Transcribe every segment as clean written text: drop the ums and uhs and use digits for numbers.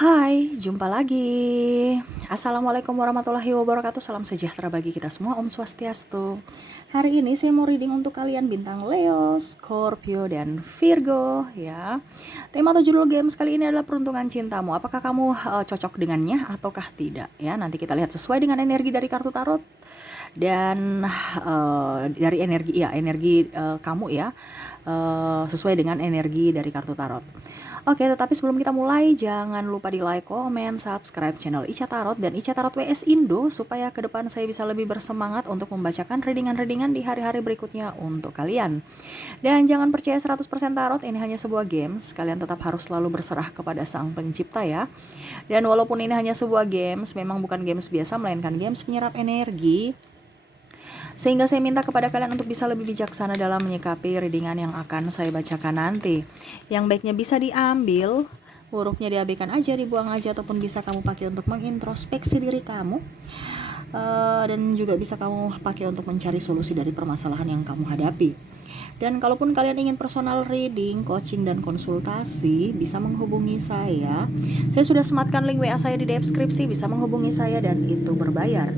Hai, jumpa lagi. Assalamualaikum warahmatullahi wabarakatuh. Salam sejahtera bagi kita semua. Om Swastiastu. Hari ini saya mau reading untuk kalian bintang Leo, Scorpio, dan Virgo ya. Tema atau judul games kali ini adalah peruntungan cintamu. Apakah kamu cocok dengannya ataukah tidak ya? Nanti kita lihat sesuai dengan energi dari kartu tarot dan dari energi kamu ya. Sesuai dengan energi dari kartu tarot. Oke, tetapi sebelum kita mulai, jangan lupa di like, komen, subscribe channel Ica Tarot dan Ica Tarot WS Indo supaya ke depan saya bisa lebih bersemangat untuk membacakan readingan-readingan di hari-hari berikutnya untuk kalian. Dan jangan percaya 100% tarot, ini hanya sebuah games. Kalian tetap harus selalu berserah kepada Sang Pencipta ya. Dan walaupun ini hanya sebuah games, memang bukan games biasa, melainkan games penyerap energi. Sehingga saya minta kepada kalian untuk bisa lebih bijaksana dalam menyikapi readingan yang akan saya bacakan nanti. Yang baiknya bisa diambil, buruknya diabaikan aja, dibuang aja, ataupun bisa kamu pakai untuk mengintrospeksi diri kamu. Dan juga bisa kamu pakai untuk mencari solusi dari permasalahan yang kamu hadapi. Dan kalaupun kalian ingin personal reading, coaching, dan konsultasi, bisa menghubungi saya. Saya sudah sematkan link WA saya di deskripsi, bisa menghubungi saya dan itu berbayar.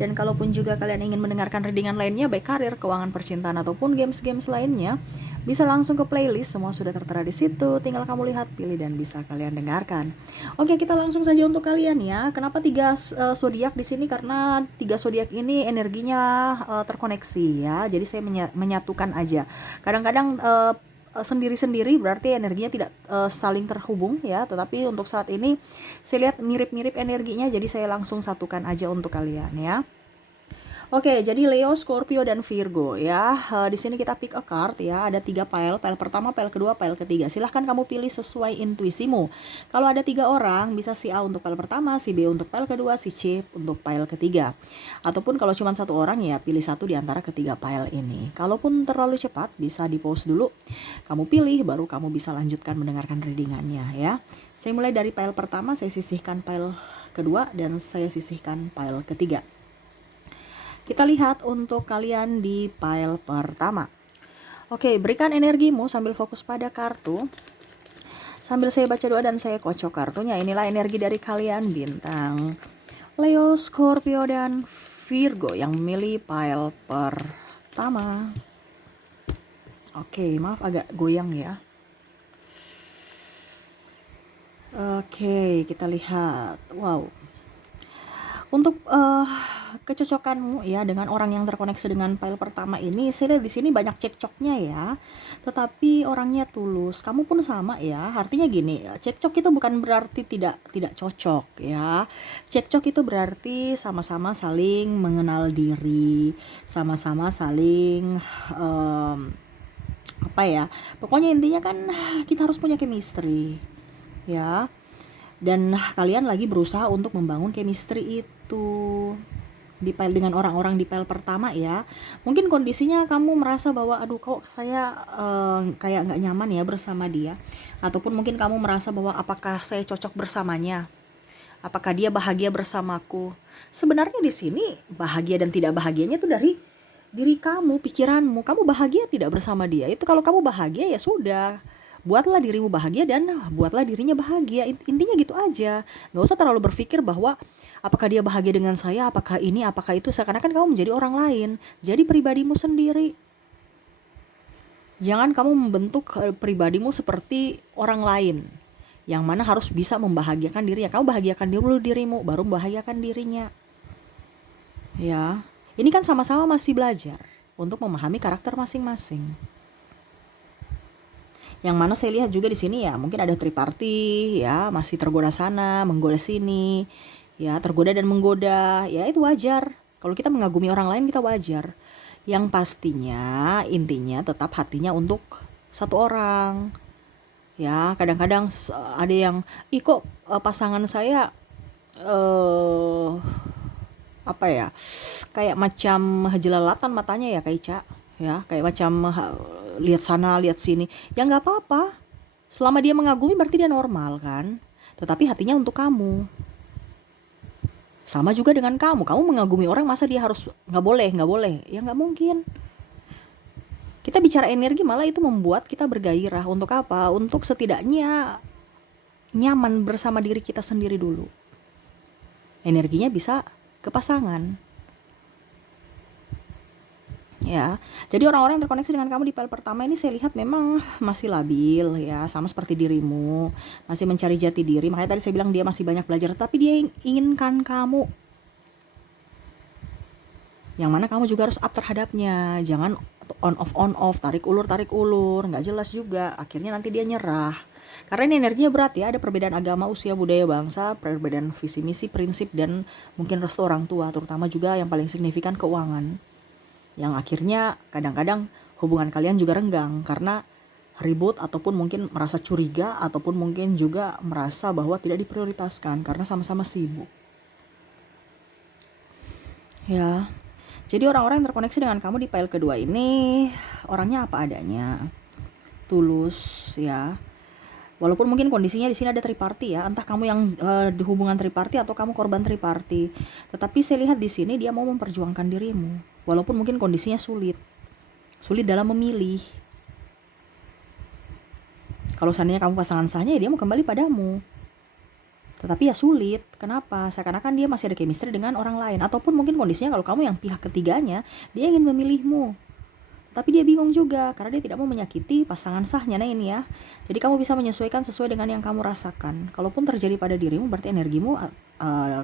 Dan kalaupun juga kalian ingin mendengarkan readingan lainnya, baik karir, keuangan, percintaan, ataupun games-games lainnya, bisa langsung ke playlist, semua sudah tertera di situ. Tinggal kamu lihat, pilih, dan bisa kalian dengarkan. Oke, kita langsung saja untuk kalian ya. Kenapa 3 zodiak di sini? Karena 3 zodiak ini energinya terkoneksi ya. Jadi saya menyatukan aja. Kadang-kadang sendiri-sendiri berarti energinya tidak saling terhubung ya, tetapi untuk saat ini saya lihat mirip-mirip energinya, jadi saya langsung satukan aja untuk kalian ya. Oke, jadi Leo, Scorpio, dan Virgo ya. Di sini kita pick a card ya. Ada 3 pile. Pile pertama, pile kedua, pile ketiga. Silahkan kamu pilih sesuai intuisimu. Kalau ada 3 orang, bisa si A untuk pile pertama, si B untuk pile kedua, si C untuk pile ketiga. Ataupun kalau cuma 1 orang ya pilih 1 di antara ketiga pile ini. Kalaupun terlalu cepat, bisa di pause dulu. Kamu pilih, baru kamu bisa lanjutkan mendengarkan readingannya ya. Saya mulai dari pile pertama, saya sisihkan pile kedua, dan saya sisihkan pile ketiga. Kita lihat untuk kalian di pile pertama. Oke, berikan energimu sambil fokus pada kartu. Sambil saya baca doa dan saya kocok kartunya. Inilah energi dari kalian bintang Leo, Scorpio, dan Virgo yang memilih pile pertama. Oke, maaf agak goyang ya. Oke, kita lihat. Wow. Untuk kecocokanmu ya dengan orang yang terkoneksi dengan pile pertama ini, saya lihat di sini banyak cekcoknya ya. Tetapi orangnya tulus. Kamu pun sama ya. Artinya gini, cekcok itu bukan berarti tidak cocok ya. Cekcok itu berarti sama-sama saling mengenal diri, sama-sama saling apa ya? Pokoknya intinya kan kita harus punya chemistry ya. Dan kalian lagi berusaha untuk membangun chemistry itu di pile dengan orang-orang di pile pertama ya. Mungkin kondisinya kamu merasa bahwa aduh kok saya kayak nggak nyaman ya bersama dia, ataupun mungkin kamu merasa bahwa apakah saya cocok bersamanya, apakah dia bahagia bersamaku. Sebenarnya di sini bahagia dan tidak bahagianya itu dari diri kamu, pikiranmu. Kamu bahagia tidak bersama dia, itu kalau kamu bahagia ya sudah, buatlah dirimu bahagia dan buatlah dirinya bahagia. Intinya gitu aja. Gak usah terlalu berpikir bahwa apakah dia bahagia dengan saya, apakah ini, apakah itu. Seakan-akan kamu menjadi orang lain. Jadi pribadimu sendiri. Jangan kamu membentuk pribadimu seperti orang lain, yang mana harus bisa membahagiakan dirinya. Kamu bahagiakan dulu dirimu, baru membahagiakan dirinya. Ya, ini kan sama-sama masih belajar untuk memahami karakter masing-masing. Yang mana saya lihat juga di sini ya, mungkin ada triparty ya, masih tergoda sana, menggoda sini, ya tergoda dan menggoda, ya itu wajar. Kalau kita mengagumi orang lain kita wajar. Yang pastinya intinya tetap hatinya untuk satu orang. Ya kadang-kadang ada yang, ih kok pasangan saya apa ya, kayak macam jelalatan matanya ya Kak Ica ya, kayak macam lihat sana lihat sini. Ya nggak apa-apa, selama dia mengagumi berarti dia normal kan, tetapi hatinya untuk kamu. Sama juga dengan kamu mengagumi orang, masa dia harus nggak boleh ya, nggak mungkin. Kita bicara energi malah itu membuat kita bergairah. Untuk apa? Untuk setidaknya nyaman bersama diri kita sendiri dulu. Energinya bisa ke pasangan. Ya, jadi orang-orang yang terkoneksi dengan kamu di file pertama ini saya lihat memang masih labil ya, sama seperti dirimu, masih mencari jati diri. Makanya tadi saya bilang dia masih banyak belajar, tapi dia inginkan kamu. Yang mana kamu juga harus up terhadapnya, jangan on off, tarik ulur, nggak jelas juga. Akhirnya nanti dia nyerah. Karena ini energinya berat ya, ada perbedaan agama, usia, budaya, bangsa, perbedaan visi misi, prinsip, dan mungkin restu orang tua, terutama juga yang paling signifikan keuangan. Yang akhirnya kadang-kadang hubungan kalian juga renggang karena ribut ataupun mungkin merasa curiga ataupun mungkin juga merasa bahwa tidak diprioritaskan karena sama-sama sibuk. Ya. Jadi orang-orang yang terkoneksi dengan kamu di file kedua ini orangnya apa adanya. Tulus ya. Walaupun mungkin kondisinya di sini ada triparty ya, entah kamu yang di hubungan triparty atau kamu korban triparty. Tetapi saya lihat di sini dia mau memperjuangkan dirimu. Walaupun mungkin kondisinya sulit dalam memilih. Kalau seandainya kamu pasangan sahnya, ya dia mau kembali padamu. Tetapi ya sulit. Kenapa? Seakan-akan dia masih ada chemistry dengan orang lain. Ataupun mungkin kondisinya kalau kamu yang pihak ketiganya, dia ingin memilihmu. Tapi dia bingung juga karena dia tidak mau menyakiti pasangan sahnya. Nah ini ya. Jadi kamu bisa menyesuaikan sesuai dengan yang kamu rasakan. Kalaupun terjadi pada dirimu berarti energimu,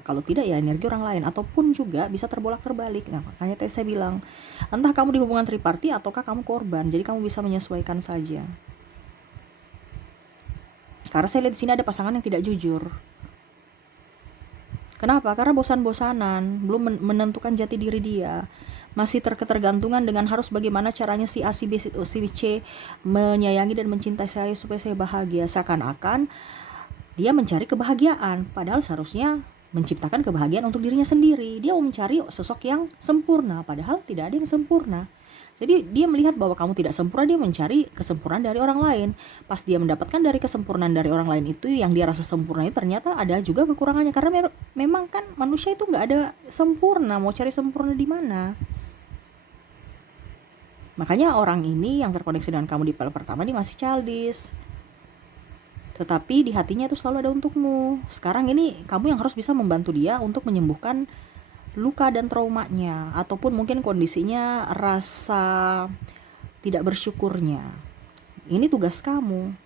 kalau tidak ya energi orang lain. Ataupun juga bisa terbolak-terbalik. Nah makanya tadi saya bilang, entah kamu di hubungan triparty ataukah kamu korban. Jadi kamu bisa menyesuaikan saja. Karena saya lihat di sini ada pasangan yang tidak jujur. Kenapa? Karena bosan-bosanan, belum menentukan jati diri dia. Masih terketergantungan dengan harus bagaimana caranya si A, si B, si C menyayangi dan mencintai saya supaya saya bahagia. Seakan-akan dia mencari kebahagiaan, padahal seharusnya menciptakan kebahagiaan untuk dirinya sendiri. Dia mau mencari sosok yang sempurna, padahal tidak ada yang sempurna. Jadi dia melihat bahwa kamu tidak sempurna, dia mencari kesempurnaan dari orang lain. Pas dia mendapatkan dari kesempurnaan dari orang lain itu, yang dia rasa sempurna itu ternyata ada juga kekurangannya. Karena memang kan manusia itu nggak ada sempurna, mau cari sempurna di mana? Makanya orang ini yang terkoneksi dengan kamu di file pertama ini masih childish. Tetapi di hatinya itu selalu ada untukmu. Sekarang ini kamu yang harus bisa membantu dia untuk menyembuhkan luka dan traumanya, ataupun mungkin kondisinya rasa tidak bersyukurnya. Ini tugas kamu,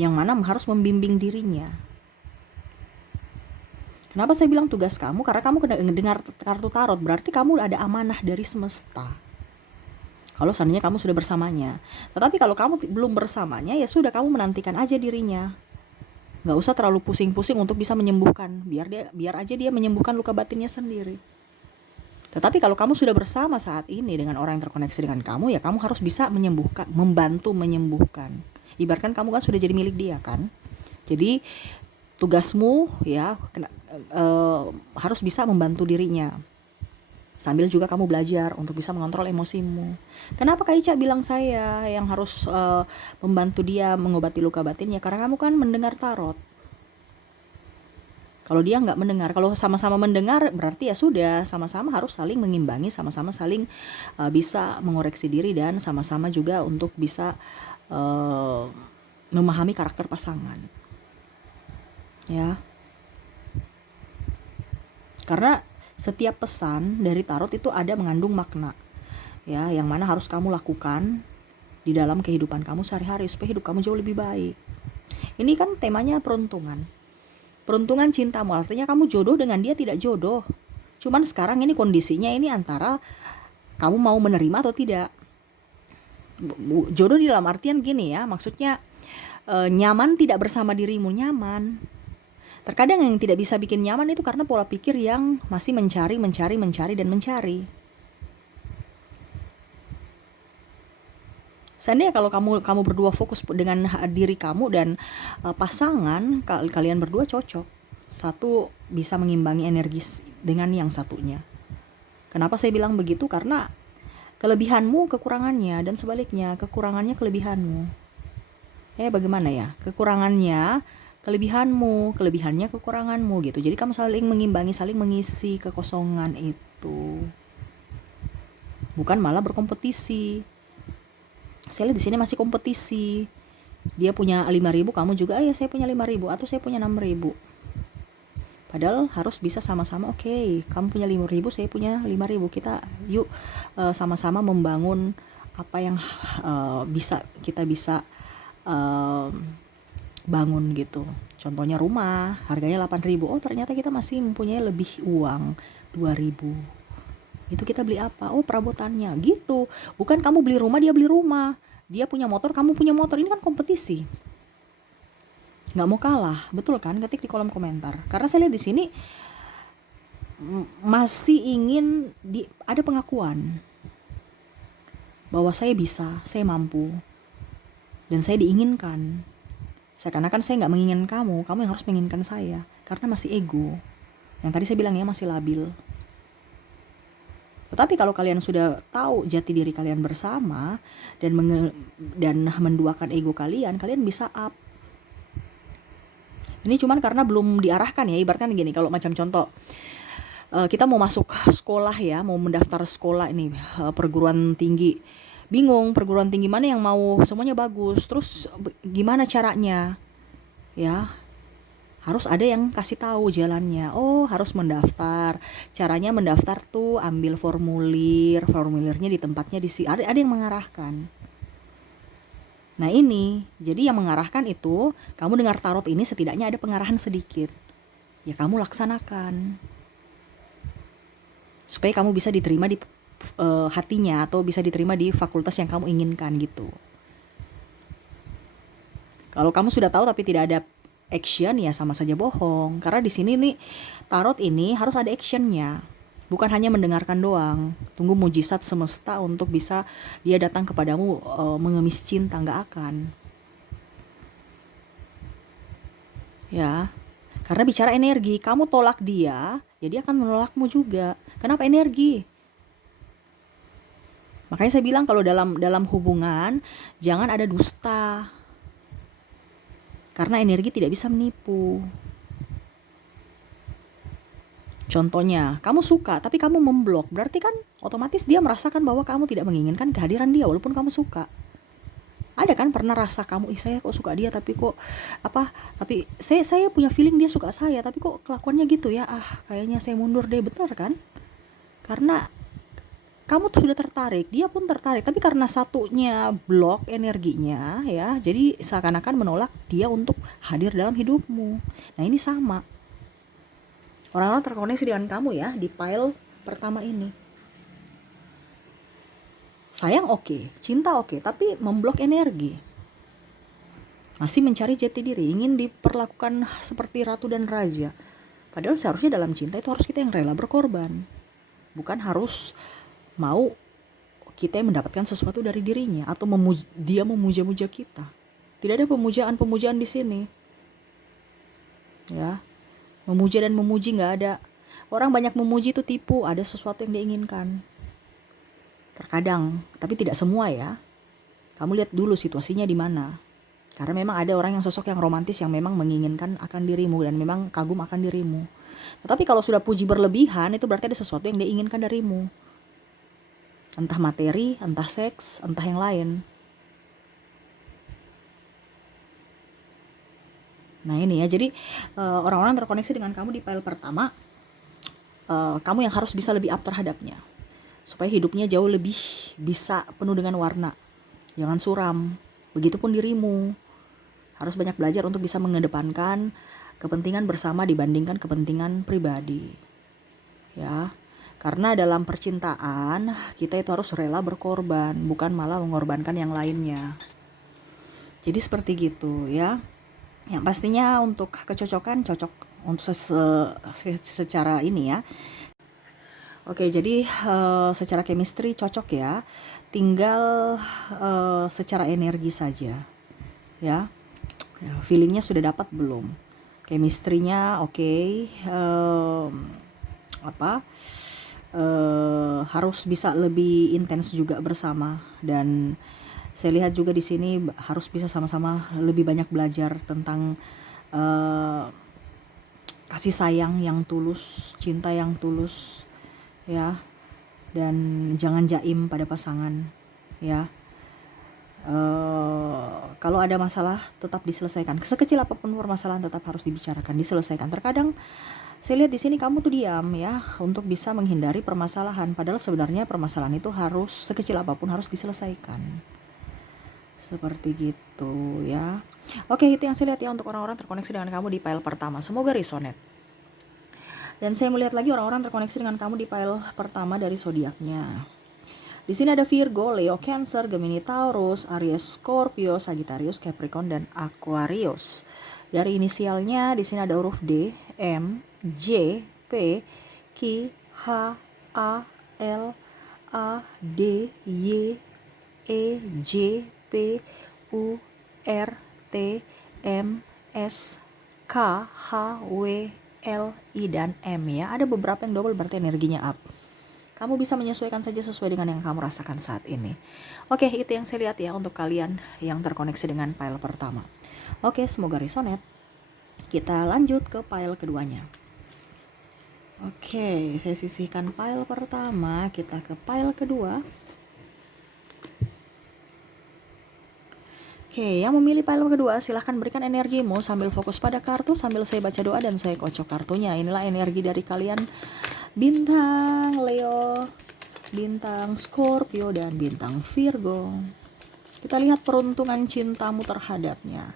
yang mana harus membimbing dirinya. Kenapa saya bilang tugas kamu? Karena kamu dengar kartu tarot, berarti kamu ada amanah dari semesta. Kalau seandainya kamu sudah bersamanya. Tetapi kalau kamu belum bersamanya, ya sudah, kamu menantikan aja dirinya. Nggak usah terlalu pusing-pusing untuk bisa menyembuhkan. Biar aja dia menyembuhkan luka batinnya sendiri. Tetapi kalau kamu sudah bersama saat ini dengan orang yang terkoneksi dengan kamu, ya kamu harus bisa menyembuhkan, membantu menyembuhkan. Ibaratkan kamu kan sudah jadi milik dia kan. Jadi tugasmu ya harus bisa membantu dirinya. Sambil juga kamu belajar untuk bisa mengontrol emosimu. Kenapa Kak Ica bilang saya yang harus membantu dia mengobati luka batinnya? Karena kamu kan mendengar tarot. Kalau dia nggak mendengar, kalau sama-sama mendengar berarti ya sudah, sama-sama harus saling mengimbangi, sama-sama saling bisa mengoreksi diri dan sama-sama juga untuk bisa memahami karakter pasangan. Ya. Karena setiap pesan dari tarot itu ada mengandung makna. Ya, yang mana harus kamu lakukan di dalam kehidupan kamu sehari-hari supaya hidup kamu jauh lebih baik. Ini kan temanya peruntungan. Peruntungan cintamu, artinya kamu jodoh dengan dia tidak jodoh. Cuman sekarang ini kondisinya ini antara kamu mau menerima atau tidak. Jodoh di dalam artian gini ya, maksudnya nyaman tidak bersama dirimu, nyaman. Terkadang yang tidak bisa bikin nyaman itu karena pola pikir yang masih mencari. Seandainya kalau kamu berdua fokus dengan diri kamu dan pasangan, kalian berdua cocok. Satu bisa mengimbangi energi dengan yang satunya. Kenapa saya bilang begitu? Karena kelebihanmu kekurangannya dan sebaliknya, kekurangannya kelebihanmu. Bagaimana ya? Kekurangannya kelebihanmu, kelebihannya kekuranganmu gitu. Jadi kamu saling mengimbangi, saling mengisi kekosongan itu. Bukan malah berkompetisi. Saya lihat di sini masih kompetisi. Dia punya 5.000, kamu juga ya saya punya 5.000 atau saya punya 6.000. Padahal harus bisa sama-sama, oke, kamu punya 5.000, saya punya 5.000. Kita yuk sama-sama membangun apa yang kita bisa eh, bangun gitu. Contohnya rumah, harganya 8.000. Oh, ternyata kita masih mempunyai lebih uang 2.000. Itu kita beli apa? Oh, perabotannya gitu. Bukan kamu beli rumah, dia beli rumah. Dia punya motor, kamu punya motor. Ini kan kompetisi. Nggak mau kalah, betul kan? Ketik di kolom komentar. Karena saya lihat di sini masih ingin ada pengakuan bahwa saya bisa, saya mampu, dan saya diinginkan. Seakan-akan saya nggak menginginkan kamu yang harus menginginkan saya. Karena masih ego. Yang tadi saya bilangnya masih labil. Tetapi kalau kalian sudah tahu jati diri kalian bersama dan menduakan ego kalian bisa up. Ini cuman karena belum diarahkan ya, ibaratkan gini, kalau macam contoh kita mau masuk sekolah ya, mau mendaftar sekolah ini perguruan tinggi, bingung perguruan tinggi mana yang mau, semuanya bagus, terus gimana caranya ya, harus ada yang kasih tahu jalannya. Oh, harus mendaftar, caranya mendaftar tuh ambil formulirnya di tempatnya ada yang mengarahkan. Nah ini, jadi yang mengarahkan itu, kamu dengar tarot ini setidaknya ada pengarahan sedikit. Ya kamu laksanakan. Supaya kamu bisa diterima di hatinya atau bisa diterima di fakultas yang kamu inginkan gitu. Kalau kamu sudah tahu tapi tidak ada action, ya sama saja bohong. Karena di sini nih tarot ini harus ada actionnya. Bukan hanya mendengarkan doang. Tunggu mujizat semesta untuk bisa dia datang kepadamu mengemis cinta, nggak akan. Ya, karena bicara energi, kamu tolak dia, ya dia akan menolakmu juga. Kenapa energi? Makanya saya bilang kalau dalam hubungan jangan ada dusta. Karena energi tidak bisa menipu. Contohnya, kamu suka tapi kamu memblok, berarti kan otomatis dia merasakan bahwa kamu tidak menginginkan kehadiran dia walaupun kamu suka. Ada kan pernah rasa kamu, saya kok suka dia tapi kok tapi saya punya feeling dia suka saya tapi kok kelakuannya gitu ya, kayaknya saya mundur deh, benar kan? Karena kamu tuh sudah tertarik, dia pun tertarik, tapi karena satunya blok energinya ya, jadi seakan-akan menolak dia untuk hadir dalam hidupmu. Nah ini sama. Orang-orang terkoneksi dengan kamu ya di pile pertama ini. Sayang oke, cinta oke, tapi memblok energi. Masih mencari jati diri, ingin diperlakukan seperti ratu dan raja. Padahal seharusnya dalam cinta itu harus kita yang rela berkorban. Bukan harus mau kita yang mendapatkan sesuatu dari dirinya atau dia memuja-muja kita. Tidak ada pemujaan di sini. Ya. Memuja dan memuji nggak ada. Orang banyak memuji itu tipu, ada sesuatu yang dia inginkan. Terkadang, tapi tidak semua ya. Kamu lihat dulu situasinya di mana. Karena memang ada orang yang sosok yang romantis yang memang menginginkan akan dirimu dan memang kagum akan dirimu. Tetapi kalau sudah puji berlebihan, itu berarti ada sesuatu yang dia inginkan darimu. Entah materi, entah seks, entah yang lain. Nah ini ya, jadi orang-orang terkoneksi dengan kamu di pile pertama, kamu yang harus bisa lebih up terhadapnya. Supaya hidupnya jauh lebih bisa penuh dengan warna. Jangan suram. Begitupun dirimu. Harus banyak belajar untuk bisa mengedepankan kepentingan bersama dibandingkan kepentingan pribadi. Ya, karena dalam percintaan kita itu harus rela berkorban, bukan malah mengorbankan yang lainnya. Jadi seperti gitu ya. Yang pastinya untuk kecocokan cocok untuk secara ini ya. Oke, jadi secara chemistry cocok ya. Tinggal secara energi saja. Ya. Feelingnya sudah dapat belum? Chemistry-nya oke. Harus bisa lebih intens juga bersama, dan saya lihat juga di sini harus bisa sama-sama lebih banyak belajar tentang kasih sayang yang tulus, cinta yang tulus ya, dan jangan jaim pada pasangan ya. Kalau ada masalah tetap diselesaikan. Sekecil apapun permasalahan tetap harus dibicarakan, diselesaikan. Terkadang saya lihat di sini kamu tuh diam ya untuk bisa menghindari permasalahan. Padahal sebenarnya permasalahan itu harus sekecil apapun harus diselesaikan. Seperti gitu ya. Oke, itu yang saya lihat ya untuk orang-orang terkoneksi dengan kamu di pile pertama. Semoga resonate. Dan saya melihat lagi orang-orang terkoneksi dengan kamu di pile pertama dari zodiaknya. Di sini ada Virgo, Leo, Cancer, Gemini, Taurus, Aries, Scorpio, Sagittarius, Capricorn, dan Aquarius. Dari inisialnya di sini ada huruf D, M, J, P, Q, H, A, L, A, D, Y, E, J, P, U, R, T, M, S, K, H, W, L, I, dan M ya. Ada beberapa yang double berarti energinya up. Kamu bisa menyesuaikan saja sesuai dengan yang kamu rasakan saat ini. Oke, itu yang saya lihat ya untuk kalian yang terkoneksi dengan pile pertama. Oke, semoga resonate. Kita lanjut ke pile keduanya. Oke, saya sisihkan pile pertama, kita ke pile kedua. Oke, yang memilih pile kedua silahkan berikan energimu sambil fokus pada kartu, sambil saya baca doa dan saya kocok kartunya. Inilah energi dari kalian bintang Leo, bintang Scorpio, dan bintang Virgo. Kita lihat peruntungan cintamu terhadapnya.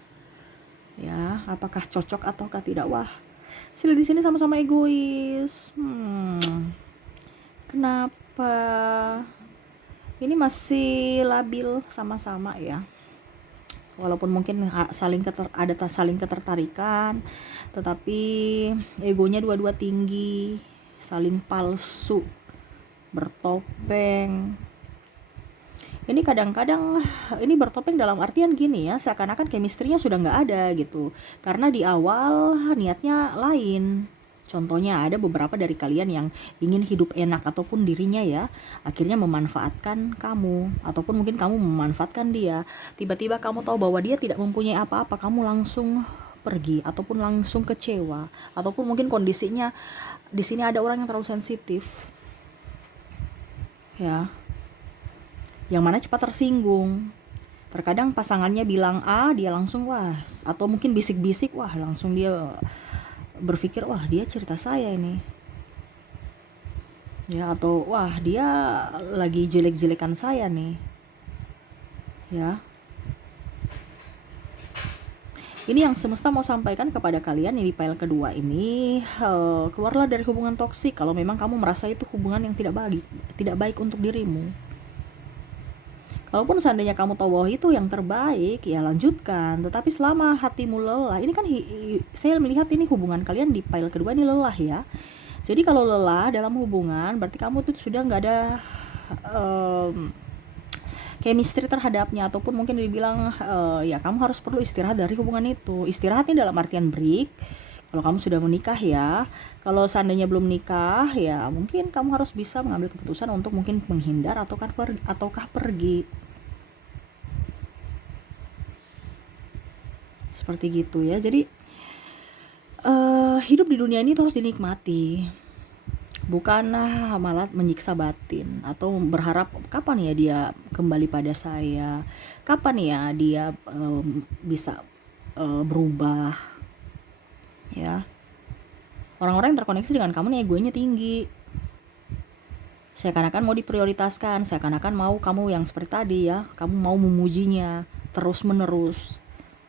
Ya, apakah cocok ataukah tidak? Wah, sila di sini sama-sama egois. Kenapa? Ini masih labil sama-sama ya. Walaupun mungkin ada saling ketertarikan, tetapi egonya dua-dua tinggi, saling palsu, bertopeng. Ini kadang-kadang ini bertopeng dalam artian gini ya, seakan-akan chemistry-nya sudah nggak ada gitu, karena di awal niatnya lain. Contohnya ada beberapa dari kalian yang ingin hidup enak ataupun dirinya ya, akhirnya memanfaatkan kamu, ataupun mungkin kamu memanfaatkan dia. Tiba-tiba kamu tahu bahwa dia tidak mempunyai apa-apa, kamu langsung pergi ataupun langsung kecewa, ataupun mungkin kondisinya di sini ada orang yang terlalu sensitif. Ya. Yang mana cepat tersinggung. Terkadang pasangannya bilang A, dia langsung wah, atau mungkin bisik-bisik, wah langsung dia berpikir wah dia cerita saya ini ya, atau wah dia lagi jelek-jelekan saya nih ya. Ini yang semesta mau sampaikan kepada kalian ini pile kedua ini, keluarlah dari hubungan toksik kalau memang kamu merasa itu hubungan yang tidak baik untuk dirimu. Kalaupun seandainya kamu tahu bahwa itu yang terbaik, ya lanjutkan. Tetapi selama hatimu lelah, ini kan saya melihat ini hubungan kalian di pile kedua ini lelah ya. Jadi kalau lelah dalam hubungan, berarti kamu tuh sudah nggak ada chemistry terhadapnya, ataupun mungkin dibilang ya kamu harus perlu istirahat dari hubungan itu. Istirahatnya dalam artian break. Kalau kamu sudah menikah ya, kalau seandainya belum nikah ya mungkin kamu harus bisa mengambil keputusan untuk mungkin menghindar ataukah pergi. Seperti gitu ya. Jadi hidup di dunia ini tuh harus dinikmati, bukan malah menyiksa batin atau berharap kapan ya dia kembali pada saya, kapan ya dia bisa berubah ya. Orang-orang yang terkoneksi dengan kamu nih egonya tinggi, seakan-akan mau diprioritaskan, seakan-akan mau kamu yang seperti tadi ya, kamu mau memujinya terus menerus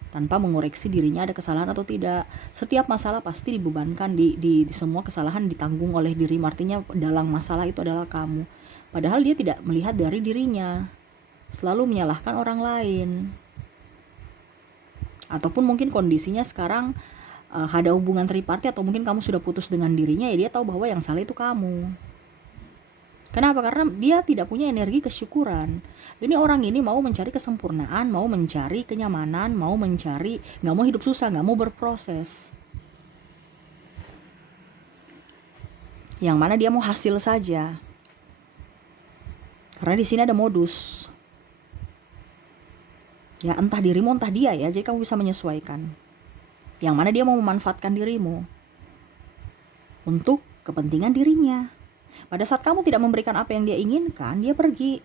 tanpa mengoreksi dirinya ada kesalahan atau tidak. Setiap masalah pasti dibebankan, di semua kesalahan ditanggung oleh diri, artinya dalam masalah itu adalah kamu, padahal dia tidak melihat dari dirinya, selalu menyalahkan orang lain. Ataupun mungkin kondisinya sekarang ada hubungan triparty, atau mungkin kamu sudah putus dengan dirinya, ya dia tahu bahwa yang salah itu kamu. Kenapa? Karena dia tidak punya energi kesyukuran. Ini orang ini mau mencari kesempurnaan, mau mencari kenyamanan, nggak mau hidup susah, nggak mau berproses. Yang mana dia mau hasil saja. Karena di sini ada modus. Ya entah dirimu entah dia ya, jadi kamu bisa menyesuaikan. Yang mana dia mau memanfaatkan dirimu untuk kepentingan dirinya. Pada saat kamu tidak memberikan apa yang dia inginkan, dia pergi.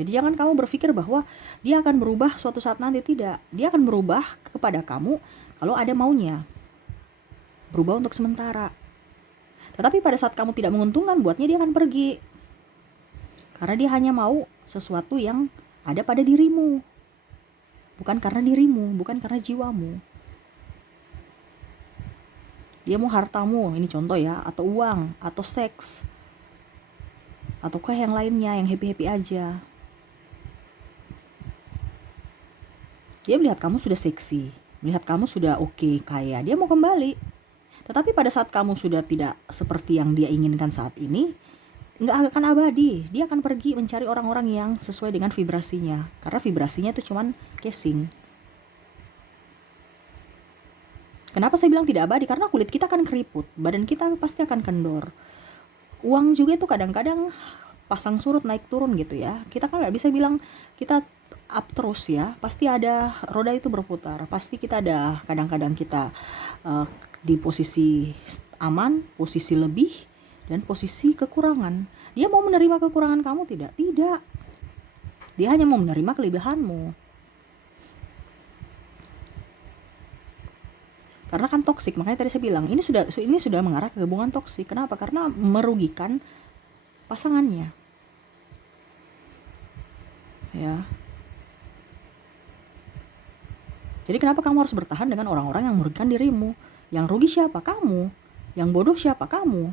Jadi jangan kamu berpikir bahwa dia akan berubah suatu saat nanti. Tidak, dia akan berubah kepada kamu kalau ada maunya. Berubah untuk sementara. Tetapi pada saat kamu tidak menguntungkan buatnya, dia akan pergi. Karena dia hanya mau sesuatu yang ada pada dirimu. Bukan karena dirimu, bukan karena jiwamu. Dia mau hartamu, ini contoh ya, atau uang, atau seks, ataukah yang lainnya yang happy-happy aja. Dia melihat kamu sudah seksi, melihat kamu sudah oke, kaya, dia mau kembali. Tetapi pada saat kamu sudah tidak seperti yang dia inginkan saat ini, nggak akan abadi. Dia akan pergi mencari orang-orang yang sesuai dengan vibrasinya. Karena vibrasinya itu cuman casing. Kenapa saya bilang tidak abadi? Karena kulit kita akan keriput, badan kita pasti akan kendor. Uang juga itu kadang-kadang pasang surut naik turun gitu ya. Kita kan nggak bisa bilang kita up terus ya. Pasti ada, roda itu berputar. Pasti kita ada, kadang-kadang kita di posisi aman, posisi lebih, dan posisi kekurangan. Dia mau menerima kekurangan kamu tidak? Tidak. Dia hanya mau menerima kelebihanmu. Karena kan toksik, makanya tadi saya bilang ini sudah mengarah ke hubungan toksik. Kenapa? Karena merugikan pasangannya. Ya. Jadi kenapa kamu harus bertahan dengan orang-orang yang merugikan dirimu? Yang rugi siapa? Kamu. Yang bodoh siapa? Kamu.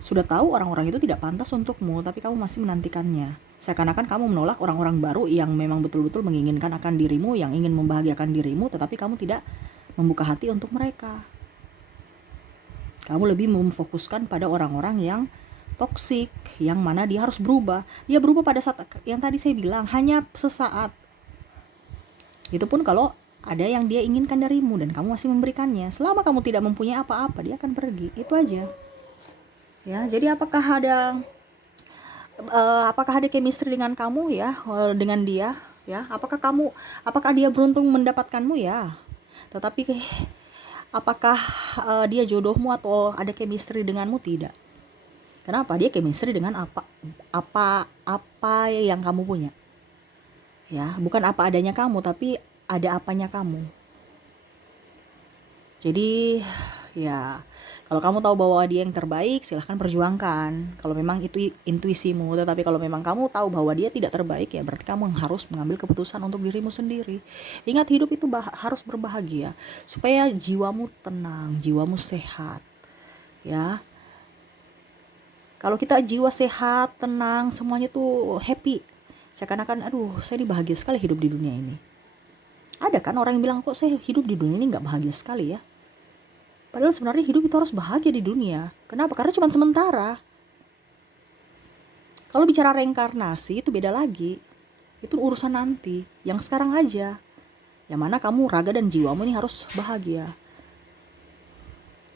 Sudah tahu orang-orang itu tidak pantas untukmu, tapi kamu masih menantikannya. Seakan-akan kamu menolak orang-orang baru yang memang betul-betul menginginkan akan dirimu, yang ingin membahagiakan dirimu, tetapi kamu tidak membuka hati untuk mereka. Kamu lebih memfokuskan pada orang-orang yang toksik, yang mana dia harus berubah. Dia berubah pada saat yang tadi saya bilang, hanya sesaat. Itu pun kalau ada yang dia inginkan darimu dan kamu masih memberikannya. Selama kamu tidak mempunyai apa-apa, dia akan pergi. Itu aja. Ya, jadi apakah ada chemistry dengan kamu ya, dengan dia ya? Apakah dia beruntung mendapatkanmu ya? Tetapi apakah dia jodohmu atau ada chemistry denganmu? Tidak. Kenapa? Dia chemistry dengan apa yang kamu punya. Ya, bukan apa adanya kamu, tapi ada apanya kamu. Jadi ya, kalau kamu tahu bahwa dia yang terbaik, silahkan perjuangkan. Kalau memang itu intuisimu. Tetapi kalau memang kamu tahu bahwa dia tidak terbaik, ya berarti kamu harus mengambil keputusan untuk dirimu sendiri. Ingat, hidup itu harus berbahagia, supaya jiwamu tenang, jiwamu sehat. Ya, kalau kita jiwa sehat, tenang, semuanya tuh happy, seakan-akan aduh, saya ini bahagia sekali hidup di dunia ini. Ada kan orang yang bilang, kok saya hidup di dunia ini gak bahagia sekali ya? Padahal sebenarnya hidup itu harus bahagia di dunia. Kenapa? Karena cuma sementara. Kalau bicara reinkarnasi itu beda lagi. Itu urusan nanti. Yang sekarang aja. Yang mana kamu, raga dan jiwamu ini harus bahagia.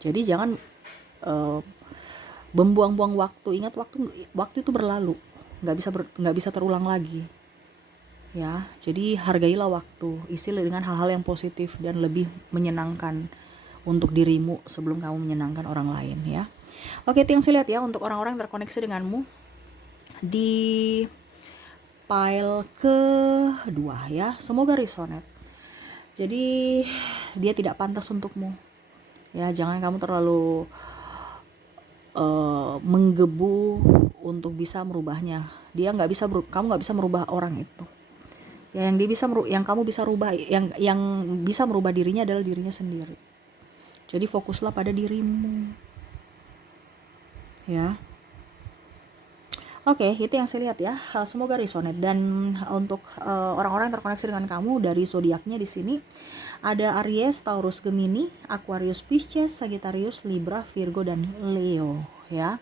Jadi jangan membuang-buang waktu. Ingat, waktu itu berlalu. Nggak bisa terulang lagi. Ya, jadi hargailah waktu. Isilah dengan hal-hal yang positif dan lebih menyenangkan untuk dirimu sebelum kamu menyenangkan orang lain ya. Oke, itu yang saya lihat ya untuk orang-orang yang terkoneksi denganmu di file kedua ya. Semoga resonate. Jadi dia tidak pantas untukmu. Ya, jangan kamu terlalu menggebu untuk bisa merubahnya. Kamu nggak bisa merubah orang itu. Ya, yang kamu bisa rubah, yang bisa merubah dirinya adalah dirinya sendiri. Jadi fokuslah pada dirimu. Ya. Oke, itu yang saya lihat ya. Semoga resonate. Dan untuk orang-orang yang terkoneksi dengan kamu dari zodiaknya di sini ada Aries, Taurus, Gemini, Aquarius, Pisces, Sagittarius, Libra, Virgo dan Leo ya.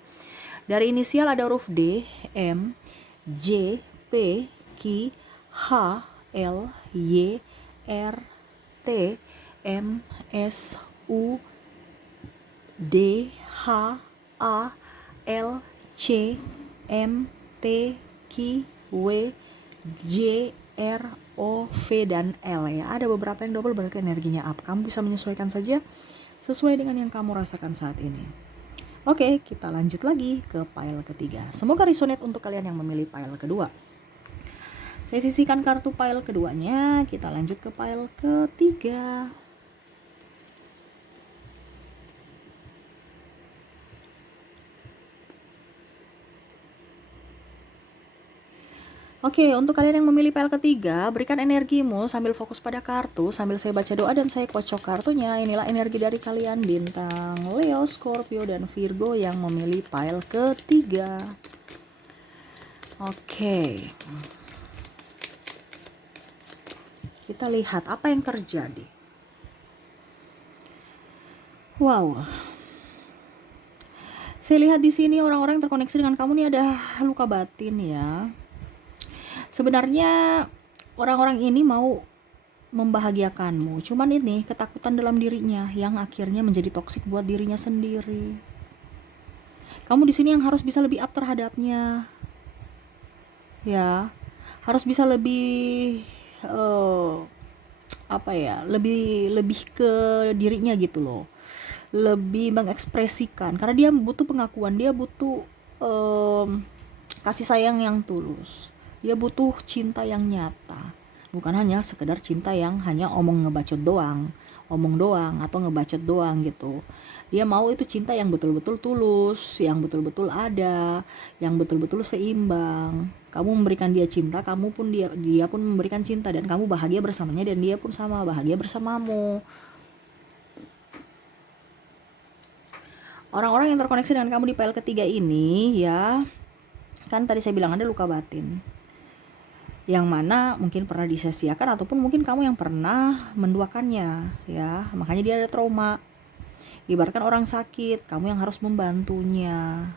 Dari inisial ada huruf D, M, J, P, Q, H, L, Y, R, T, M, S, U, D, H, A, L, C, M, T, Q, W, J, R, O, V, dan L ya. Ada beberapa yang double berarti energinya up. Kamu bisa menyesuaikan saja sesuai dengan yang kamu rasakan saat ini. Oke, kita lanjut lagi ke pile ketiga. Semoga resonate untuk kalian yang memilih pile kedua. Saya sisihkan kartu pile keduanya, kita lanjut ke pile ketiga. Oke, untuk kalian yang memilih pile ketiga, berikan energimu sambil fokus pada kartu, sambil saya baca doa dan saya kocok kartunya. Inilah energi dari kalian bintang Leo, Scorpio, dan Virgo yang memilih pile ketiga. Oke. Kita lihat apa yang terjadi. Wow. Saya lihat di sini orang-orang yang terkoneksi dengan kamu nih ada luka batin ya. Sebenarnya orang-orang ini mau membahagiakanmu, cuman ini ketakutan dalam dirinya yang akhirnya menjadi toksik buat dirinya sendiri. Kamu di sini yang harus bisa lebih up terhadapnya, ya, harus bisa lebih lebih ke dirinya gitu loh, lebih mengekspresikan, karena dia butuh pengakuan, dia butuh kasih sayang yang tulus. Dia butuh cinta yang nyata, bukan hanya sekedar cinta yang hanya omong doang atau ngebacot doang gitu. Dia mau itu cinta yang betul-betul tulus, yang betul-betul ada, yang betul-betul seimbang. Kamu memberikan dia cinta, kamu pun dia pun memberikan cinta, dan kamu bahagia bersamanya dan dia pun sama bahagia bersamamu. Orang-orang yang terkoneksi dengan kamu di pile ketiga ini ya, kan tadi saya bilang ada luka batin yang mana mungkin pernah disia-siakan ataupun mungkin kamu yang pernah menduakannya ya, makanya dia ada trauma. Ibaratkan orang sakit, kamu yang harus membantunya,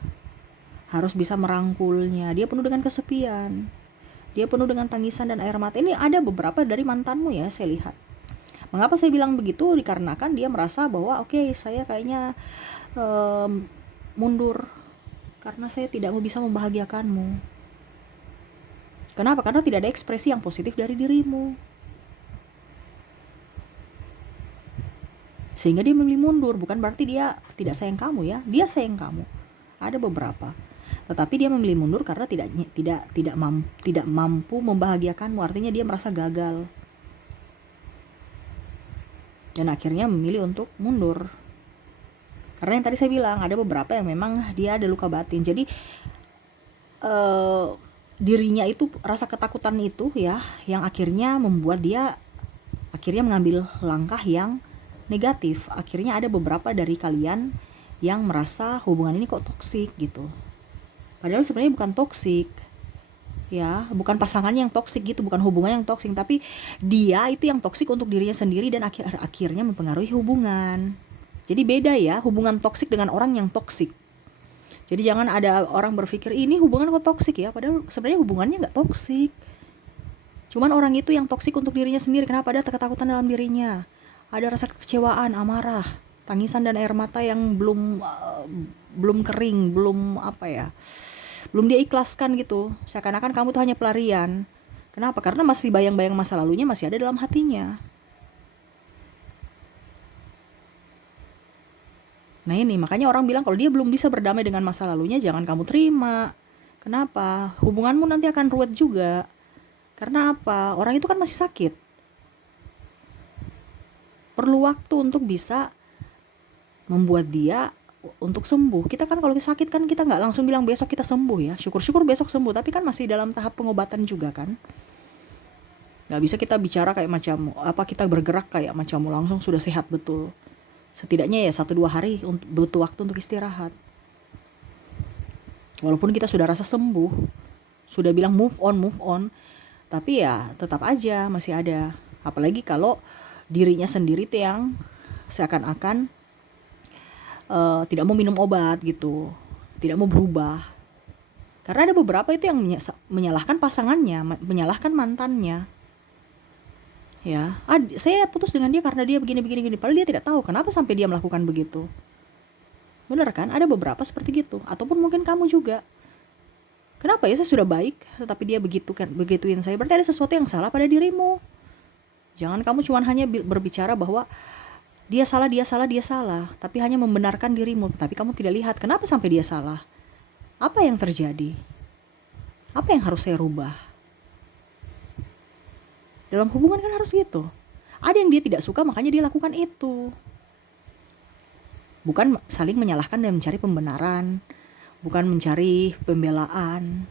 harus bisa merangkulnya. Dia penuh dengan kesepian, dia penuh dengan tangisan dan air mata. Ini ada beberapa dari mantanmu ya, saya lihat. Mengapa saya bilang begitu? Dikarenakan dia merasa bahwa oke, saya kayaknya mundur karena saya tidak bisa membahagiakanmu. Kenapa? Karena tidak ada ekspresi yang positif dari dirimu. Sehingga dia memilih mundur. Bukan berarti dia tidak sayang kamu ya. Dia sayang kamu. Ada beberapa. Tetapi dia memilih mundur karena tidak mampu membahagiakanmu. Artinya dia merasa gagal. Dan akhirnya memilih untuk mundur. Karena yang tadi saya bilang, ada beberapa yang memang dia ada luka batin. Jadi dirinya itu, rasa ketakutan itu ya, yang akhirnya membuat dia akhirnya mengambil langkah yang negatif. Akhirnya ada beberapa dari kalian yang merasa hubungan ini kok toksik gitu. Padahal sebenarnya bukan toksik ya, bukan pasangannya yang toksik gitu, bukan hubungan yang toksik, tapi dia itu yang toksik untuk dirinya sendiri dan akhirnya mempengaruhi hubungan. Jadi beda ya, hubungan toksik dengan orang yang toksik. Jadi jangan ada orang berpikir ini hubungan kok toksik ya, padahal sebenarnya hubungannya nggak toksik. Cuman orang itu yang toksik untuk dirinya sendiri. Kenapa? Ada ketakutan dalam dirinya, ada rasa kekecewaan, amarah, tangisan dan air mata yang belum kering, belum dia ikhlaskan gitu. Seakan-akan kamu tuh hanya pelarian. Kenapa? Karena masih bayang-bayang masa lalunya masih ada dalam hatinya. Nah ini makanya orang bilang kalau dia belum bisa berdamai dengan masa lalunya, jangan kamu terima. Kenapa? Hubunganmu nanti akan ruwet juga. Karena apa? Orang itu kan masih sakit. Perlu waktu untuk bisa membuat dia untuk sembuh. Kita kan kalau sakit kan kita nggak langsung bilang besok kita sembuh ya. Syukur-syukur besok sembuh, tapi kan masih dalam tahap pengobatan juga kan. Nggak bisa kita bicara kayak macam kita bergerak kayak macam langsung sudah sehat betul. Setidaknya ya 1-2 hari butuh waktu untuk istirahat. Walaupun kita sudah rasa sembuh, sudah bilang move on, tapi ya tetap aja masih ada. Apalagi kalau dirinya sendiri tuh yang seakan-akan tidak mau minum obat gitu, tidak mau berubah. Karena ada beberapa itu yang menyalahkan pasangannya, menyalahkan mantannya. Ya, saya putus dengan dia karena dia begini. Padahal dia tidak tahu kenapa sampai dia melakukan begitu. Benar kan? Ada beberapa seperti gitu. Ataupun mungkin kamu juga. Kenapa ya saya sudah baik, tetapi dia begituin saya? Berarti ada sesuatu yang salah pada dirimu. Jangan kamu cuma hanya berbicara bahwa Dia salah, dia salah, dia salah, tapi hanya membenarkan dirimu, tapi kamu tidak lihat kenapa sampai dia salah. Apa yang terjadi? Apa yang harus saya rubah? Dalam hubungan kan harus gitu. Ada yang dia tidak suka, makanya dia lakukan itu. Bukan saling menyalahkan dan mencari pembenaran, bukan mencari pembelaan,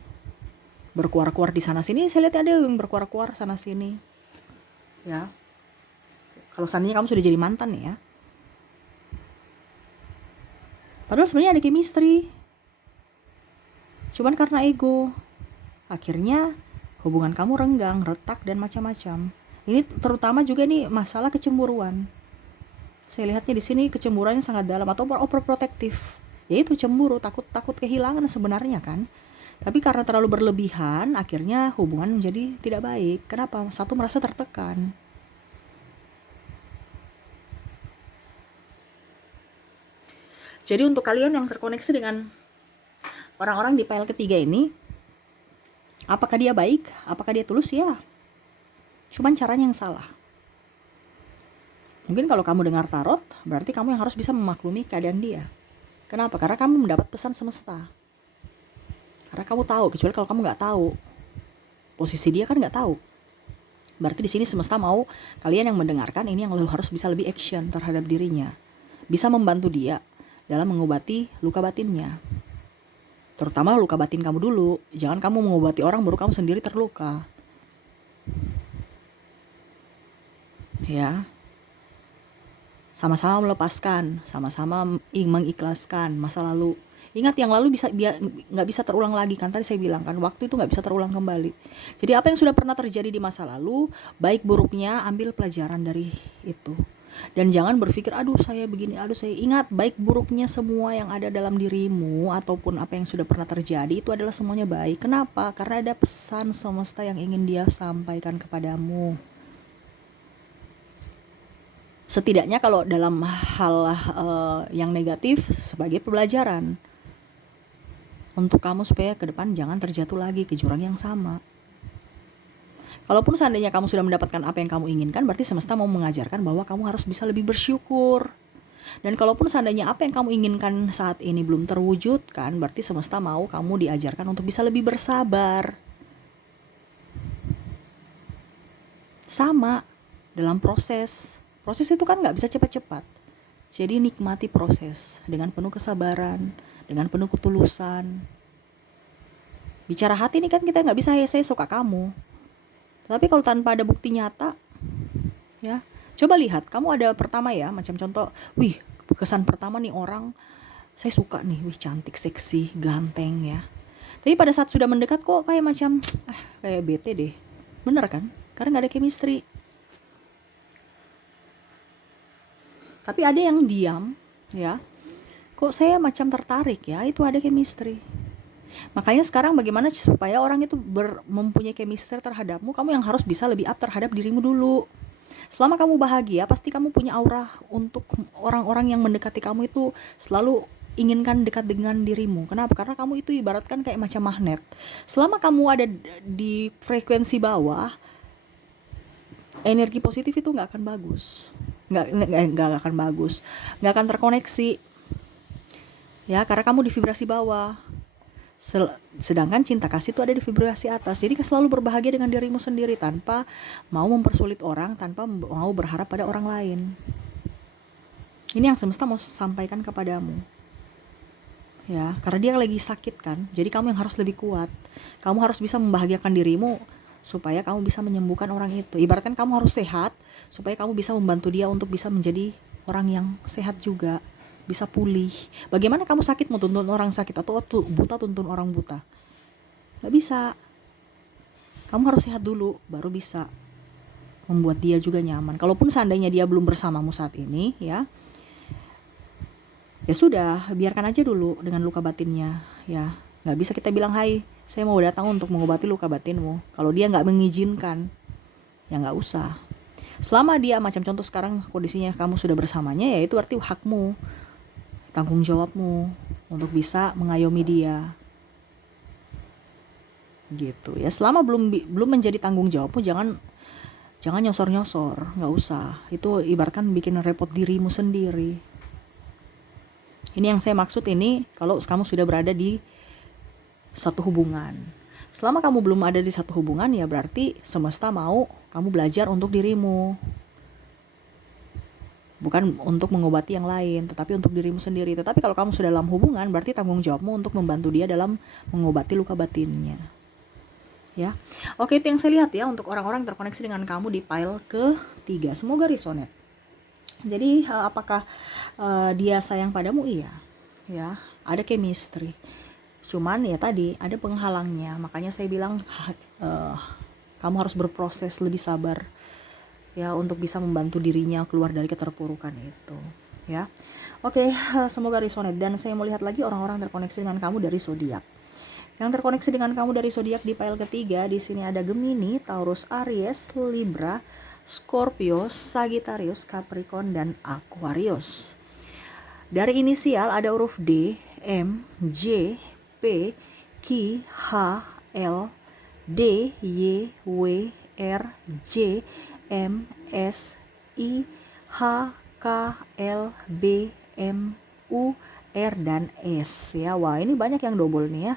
berkuar-kuar di sana sini. Saya lihat ada yang berkuar-kuar sana sini, ya. Kalau seandainya kamu sudah jadi mantan ya, padahal sebenarnya ada chemistry, cuman karena ego, akhirnya hubungan kamu renggang, retak dan macam-macam. Ini terutama juga nih masalah kecemburuan. Saya lihatnya di sini kecemburuannya sangat dalam atau overprotective. Yaitu cemburu, takut kehilangan sebenarnya kan. Tapi karena terlalu berlebihan, akhirnya hubungan menjadi tidak baik. Kenapa? Satu merasa tertekan. Jadi untuk kalian yang terkoneksi dengan orang-orang di file ketiga ini, apakah dia baik? Apakah dia tulus? Ya. Cuman caranya yang salah. Mungkin kalau kamu dengar tarot, berarti kamu yang harus bisa memaklumi keadaan dia. Kenapa? Karena kamu mendapat pesan semesta. Karena kamu tahu, kecuali kalau kamu nggak tahu. Posisi dia kan nggak tahu. Berarti di sini semesta mau kalian yang mendengarkan ini yang harus bisa lebih action terhadap dirinya. Bisa membantu dia dalam mengobati luka batinnya. Terutama luka batin kamu dulu. Jangan kamu mengobati orang baru kamu sendiri terluka. Ya. Sama-sama melepaskan, sama-sama mengikhlaskan masa lalu. Ingat yang lalu nggak bisa terulang lagi kan, tadi saya bilang kan, waktu itu nggak bisa terulang kembali. Jadi apa yang sudah pernah terjadi di masa lalu, baik buruknya ambil pelajaran dari itu. Dan jangan berpikir aduh saya begini, aduh saya, ingat baik buruknya semua yang ada dalam dirimu ataupun apa yang sudah pernah terjadi itu adalah semuanya baik. Kenapa? Karena ada pesan semesta yang ingin dia sampaikan kepadamu. Setidaknya kalau dalam hal yang negatif sebagai pembelajaran untuk kamu supaya ke depan jangan terjatuh lagi ke jurang yang sama. Kalaupun seandainya kamu sudah mendapatkan apa yang kamu inginkan, berarti semesta mau mengajarkan bahwa kamu harus bisa lebih bersyukur. Dan kalaupun seandainya apa yang kamu inginkan saat ini belum terwujudkan, berarti semesta mau kamu diajarkan untuk bisa lebih bersabar. Sama dalam proses. Proses itu kan gak bisa cepat-cepat. Jadi nikmati proses dengan penuh kesabaran, dengan penuh ketulusan. Bicara hati ini kan kita gak bisa saya suka kamu. Tapi kalau tanpa ada bukti nyata, ya, coba lihat, kamu ada pertama ya, macam contoh, wih, kesan pertama nih orang, saya suka nih, wih cantik, seksi, ganteng ya. Tapi pada saat sudah mendekat kok kayak macam, kayak bete deh. Bener kan? Karena gak ada chemistry. Tapi ada yang diam, ya, kok saya macam tertarik ya, itu ada chemistry. Makanya sekarang bagaimana supaya orang itu mempunyai chemistry terhadapmu, kamu yang harus bisa lebih up terhadap dirimu dulu. Selama kamu bahagia, pasti kamu punya aura untuk orang-orang yang mendekati kamu itu selalu inginkan dekat dengan dirimu. Kenapa? Karena kamu itu ibaratkan kayak macam magnet. Selama kamu ada di frekuensi bawah, energi positif itu nggak akan bagus. Nggak akan bagus. Nggak akan terkoneksi. Ya, karena kamu di vibrasi bawah. Sedangkan cinta kasih itu ada di vibrasi atas. Jadi selalu berbahagia dengan dirimu sendiri tanpa mau mempersulit orang, tanpa mau berharap pada orang lain. Ini yang semesta mau sampaikan kepadamu. Ya, karena dia lagi sakit kan. Jadi kamu yang harus lebih kuat. Kamu harus bisa membahagiakan dirimu supaya kamu bisa menyembuhkan orang itu. Ibaratkan kamu harus sehat supaya kamu bisa membantu dia untuk bisa menjadi orang yang sehat juga. Bisa pulih. Bagaimana kamu sakit mau tuntun orang sakit atau buta tuntun orang buta? Gak bisa. Kamu harus sehat dulu baru bisa membuat dia juga nyaman. Kalaupun seandainya dia belum bersamamu saat ini, ya sudah, biarkan aja dulu dengan luka batinnya, ya. Gak bisa kita bilang, hai, saya mau datang untuk mengobati luka batinmu. Kalau dia gak mengizinkan, ya gak usah. Selama dia, macam contoh sekarang kondisinya kamu sudah bersamanya, ya itu arti hakmu, tanggung jawabmu untuk bisa mengayomi dia. Gitu ya. Selama belum menjadi tanggung jawabmu, jangan Jangan nyosor-nyosor, nggak usah. Itu ibaratkan bikin repot dirimu sendiri. Ini yang saya maksud ini kalau kamu sudah berada di satu hubungan. Selama kamu belum ada di satu hubungan, ya berarti semesta mau kamu belajar untuk dirimu. Bukan untuk mengobati yang lain, tetapi untuk dirimu sendiri. Tetapi kalau kamu sudah dalam hubungan, berarti tanggung jawabmu untuk membantu dia dalam mengobati luka batinnya. Ya, oke, itu yang saya lihat ya untuk orang-orang yang terkoneksi dengan kamu di pile ke-3. Semoga resonate. Jadi apakah dia sayang padamu? Iya, ya, ada chemistry. Cuman ya tadi ada penghalangnya. Makanya saya bilang kamu harus berproses, lebih sabar ya untuk bisa membantu dirinya keluar dari keterpurukan itu. Ya, oke, semoga resonate. Dan saya mau lihat lagi orang-orang terkoneksi dengan kamu dari zodiak. Yang terkoneksi dengan kamu dari zodiak di pile ketiga, di sini ada Gemini, Taurus, Aries, Libra, Scorpio, Sagittarius, Capricorn, dan Aquarius. Dari inisial ada huruf D, M, J, P, Q, H, L, D, Y, W, R, J, M, S, I, H, K, L, B, M, U, R, dan S ya. Wah, ini banyak yang double nih ya.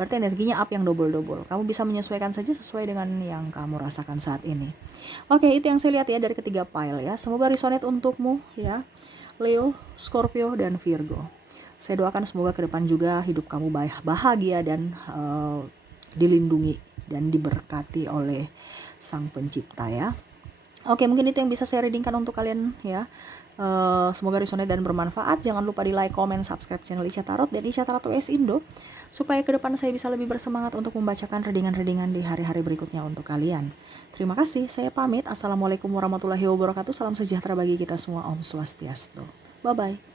Berarti energinya up yang double-double. Kamu bisa menyesuaikan saja sesuai dengan yang kamu rasakan saat ini. Oke, itu yang saya lihat ya dari ketiga pile ya. Semoga resonate untukmu ya. Leo, Scorpio, dan Virgo. Saya doakan semoga ke depan juga hidup kamu bahagia dan dilindungi dan diberkati oleh Sang Pencipta ya. Oke, mungkin itu yang bisa saya readingkan untuk kalian ya. Semoga resonate dan bermanfaat. Jangan lupa di like, comment, subscribe channel Isya Tarot dan Isya Tarot US Indo, supaya ke depan saya bisa lebih bersemangat untuk membacakan readingan-readingan di hari-hari berikutnya untuk kalian. Terima kasih, saya pamit. Assalamualaikum warahmatullahi wabarakatuh. Salam sejahtera bagi kita semua. Om Swastiastu. Bye-bye.